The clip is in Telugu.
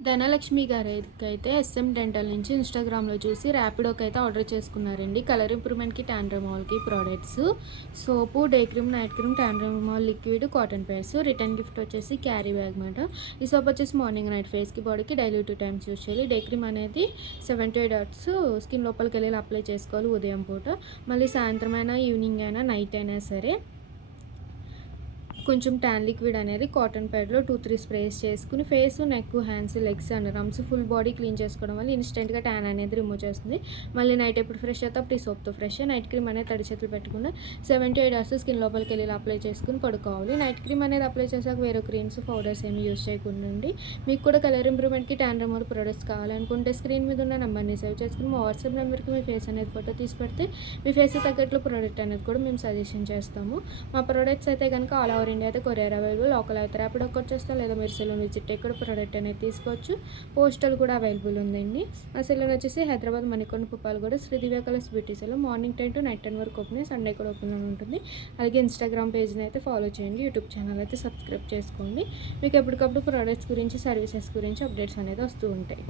ధనలక్ష్మి గారైతే ఎస్ఎం డెంటల్ నుంచి ఇన్‌స్టాగ్రామ్‌లో చూసి ర్యాపిడోకి అయితే ఆర్డర్ చేసుకున్నారండి. కలర్ ఇంప్రూవ్‌మెంట్‌కి టాన్ రిమూవల్‌కి products, soap, day cream, night cream, tan removal liquid, cotton pads. Return gift వచ్చేసి క్యారీ బ్యాగ్ మాట. ఈ సోప్ వచ్చేసి మార్నింగ్, నైట్ ఫేస్‌కి, బాడీకి డైలీ 2 టైమ్స్ యూజ్ చేయాలి. డే క్రీమ్ అనేది 7-8 అవర్స్ స్కిన్ లోపలికెళ్ళి అప్లై చేసుకోవాలి ఉదయం పూట. మళ్ళీ సాయంత్రం అయినా, ఈవినింగ్ అయినా, నైట్ అయినా సరే కొంచెం ట్యాన్ లిక్విడ్ అనేది కాటన్ ప్యాడ్‌లో 2-3 స్ప్రేస్ చేసుకొని face, neck, hands, legs, under arms full body clean చేసుకోవడం వల్ల ఇన్‌స్టెంట్‌గా ట్యాన్ అనేది రిమూవ్ చేస్తుంది. మళ్ళీ నైట్ ఎప్పుడు ఫ్రెష్ అవుతాం అప్పుడు ఈ సోప్‌తో ఫ్రెష్. నైట్ క్రీమ్ అనేది తడి చేతులు పెట్టకుండా 7-8 అవర్స్ స్కిన్ లోపలికెళ్ళి ఇలా అప్లై చేసుకొని పడుకోవాలి. నైట్ క్రీమ్ అనేది అప్లై చేశాక వేరే క్రీమ్స్, పౌడర్స్ ఏమి యూజ్ చేయకుండా ఉండి. మీకు కూడా కలర్ ఇంప్రూవ్‌మెంట్‌కి, టాన్ రిమూవల్ ప్రొడక్ట్స్ కావాలనుకుంటే స్క్రీన్ మీద ఉన్న నెంబర్‌ని సేవ్ చేసుకొని మా వాట్సాప్ నెంబర్‌కి మీ ఫేస్ అనేది ఫోటో తీసి పెడితే మీ ఫేస్‌కి తగ్గట్లు ప్రొడక్ట్ అనేది కూడా మేము సజెషన్ చేస్తాము. మా ప్రొడక్ట్స్ అయితే కనుక ఆల్ ఓవర్ ఇండియా అయితే కొరియర్ అవైలబుల్. లోకల్ అయితే ర్యాపిడోకి వచ్చేస్తాం, లేదా మీరు సెలూన్ విజిట్ అయ్యి కూడా ప్రోడక్ట్ అనేది తీసుకోవచ్చు. పోస్టల్ కూడా అవైలబుల్ ఉందండి. ఆ సెలూన్ వచ్చేసి Hyderabad Manikonda Puppalaguda Shri Divya colours beauty salon. Morning 10 to night 10 వరకు ఓపెన్, సండే కూడా ఓపెన్లో ఉంటుంది. అలాగే ఇన్స్టాగ్రామ్ పేజ్ని అయితే ఫాలో చేయండి, యూట్యూబ్ ఛానల్ అయితే సబ్స్క్రైబ్ చేసుకోండి. మీకు ఎప్పటికప్పుడు ప్రొడక్ట్స్ గురించి, సర్వీసెస్ గురించి అప్డేట్స్ అనేది వస్తూ ఉంటాయి.